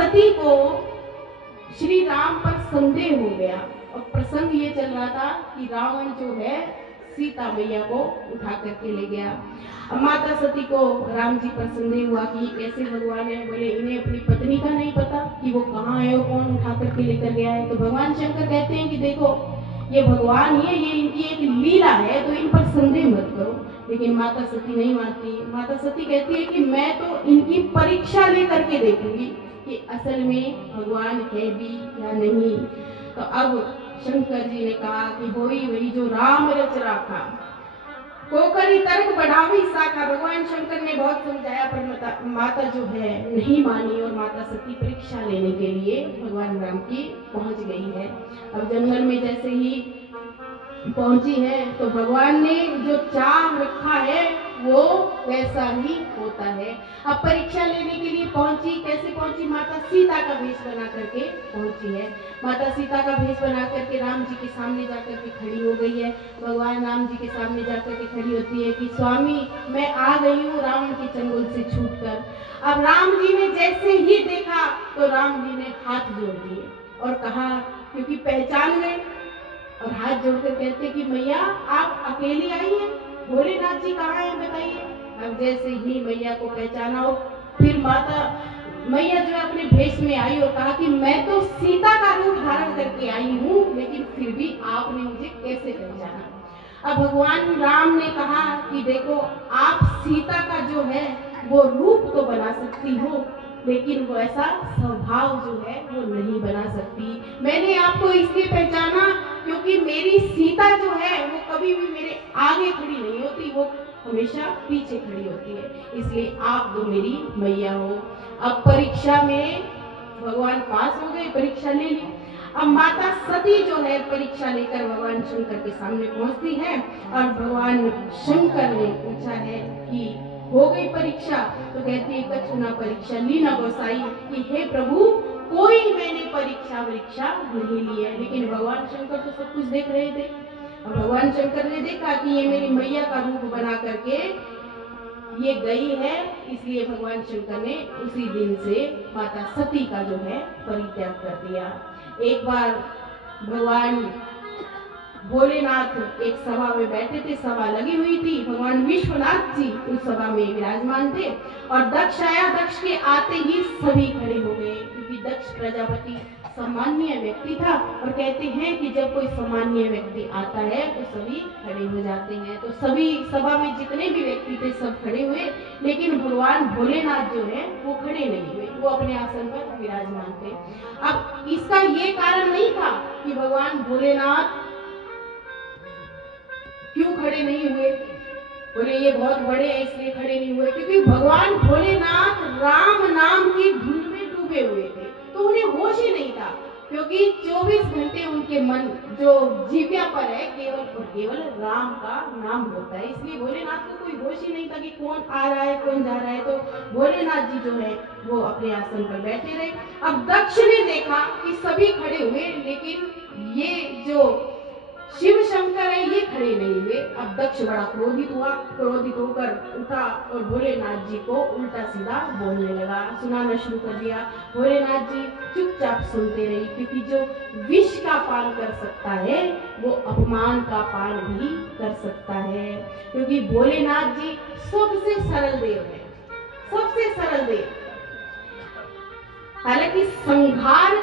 सती को श्री राम पर संदेह हो गया और प्रसंग ये चल रहा था कि रावण जो है सीता मैया को उठा करके ले गया। अब माता सती को राम जी पर संदेह हुआ कि कैसे भगवान है। बोले इन्हें अपनी पत्नी का नहीं पता कि वो कहाँ है और कौन उठा करके लेकर गया है। तो भगवान शंकर कहते हैं कि देखो ये भगवान ही है, ये इनकी एक लीला है, तो इन पर संदेह मत करो। लेकिन माता सती नहीं मानती। माता सती कहती है कि मैं तो इनकी परीक्षा लेकर के देखूंगी कि असल में भगवान है भी या नहीं। तो अब शंकर जी ने कहा कि होई वही जो राम रच राखा, कोकरी तर्क बढ़ावी शाखा। भगवान शंकर ने बहुत समझाया पर माता जो है नहीं मानी और माता सती परीक्षा लेने के लिए भगवान राम की पहुंच गई है। अब जंगल में जैसे ही पहुंची है तो भगवान ने जो चाह रखा है वो वैसा ही होता है। अब परीक्षा लेने के लिए पहुंची, कैसे पहुंची? माता सीता का भेष बना करके पहुंची है। माता सीता का भेष बना करके राम जी के सामने जाकर के खड़ी हो गई है। भगवान राम जी के सामने जाकर के खड़ी होती है कि स्वामी मैं आ गई हूँ रावण के चंगुल से छूटकर। अब राम जी ने जैसे ही देखा तो राम जी ने हाथ जोड़ दिए और कहा, क्योंकि पहचान गए, और हाथ जोड़कर कहते कि मैया आप अकेली आई हैं, भोलेनाथ जी कहाँ हैं बताइए। अब जैसे ही मैया को पहचाना हो फिर माता मैया जो है अपने भेष में आई और कहा कि मैं तो सीता का रूप धारण करके आई हूँ, लेकिन फिर भी आपने मुझे कैसे पहचाना। अब भगवान राम ने कहा कि देखो आप सीता का जो है वो रूप तो बना सकती हो, लेकिन वो ऐसा स्वभाव जो है वो नहीं बना सकती। मैंने आपको इसलिए पहचाना क्योंकि मेरी सीता जो है वो कभी भी मेरे आगे खड़ी नहीं होती, वो हमेशा पीछे खड़ी होती है, इसलिए आप तो मेरी मैया हो। अब परीक्षा में भगवान पास हो गए, परीक्षा ले ली। अब माता सती जो है परीक्षा लेकर भगवान शंकर के सामने पहुंचती है और भगवान शंकर ने पूछा है कि हो गई परीक्षा? तो कहती है कछुना परीक्षा ली ना गोसाई, कि हे प्रभु कोई मैंने परीक्षा नहीं ली है। लेकिन भगवान शंकर तो सब कुछ देख रहे थे। और भगवान शंकर ने देखा कि ये मेरी मैया का रूप बना करके ये गई है, इसलिए भगवान शंकर ने उसी दिन से माता सती का जो है परित्याग कर दिया। एक बार भगवान भोलेनाथ एक सभा में बैठे थे, सभा लगी हुई थी, भगवान विश्वनाथ जी उस सभा में विराजमान थे और दक्ष आया। दक्ष के आते ही सभी खड़े हो गए, क्योंकि दक्ष प्रजापति सामान्य व्यक्ति था और कहते हैं कि जब कोई सामान्य व्यक्ति आता है तो सभी खड़े हो जाते हैं। तो सभी सभा में जितने भी व्यक्ति थे सब खड़े हुए, लेकिन भगवान भोलेनाथ जो है वो खड़े नहीं हुए, वो अपने आसन पर विराजमान थे। अब इसका ये कारण नहीं था कि भगवान भोलेनाथ क्यों खड़े नहीं हुए, बोले ये बहुत बड़े हैं इसलिए खड़े नहीं हुए, क्योंकि भगवान भोलेनाथ राम नाम की धुन में डूबे हुए थे, तो उन्हें होश ही नहीं था। क्योंकि 24 घंटे उनके मन जो जीव्या पर है केवल और केवल राम का नाम होता है, इसलिए भोलेनाथ को कोई होश ही नहीं था कि कौन आ रहा है कौन जा रहा है। तो भोलेनाथ जी जो है वो अपने आसन पर बैठे रहे। अब दक्ष ने देखा कि सभी खड़े हुए, लेकिन ये जो शिव शंकर है ये खड़े नहीं हुए। अब दक्ष बड़ा क्रोधित हुआ, क्रोधित होकर उठा और भोलेनाथ जी को उल्टा सीधा बोलने लगा, सुनाना शुरू कर दिया। भोलेनाथ जी चुपचाप सुनते रही, क्योंकि जो विष का पान कर सकता है वो अपमान का पान भी कर सकता है। क्योंकि भोलेनाथ जी सबसे सरल देव है, सबसे सरल देव। हालांकि संहार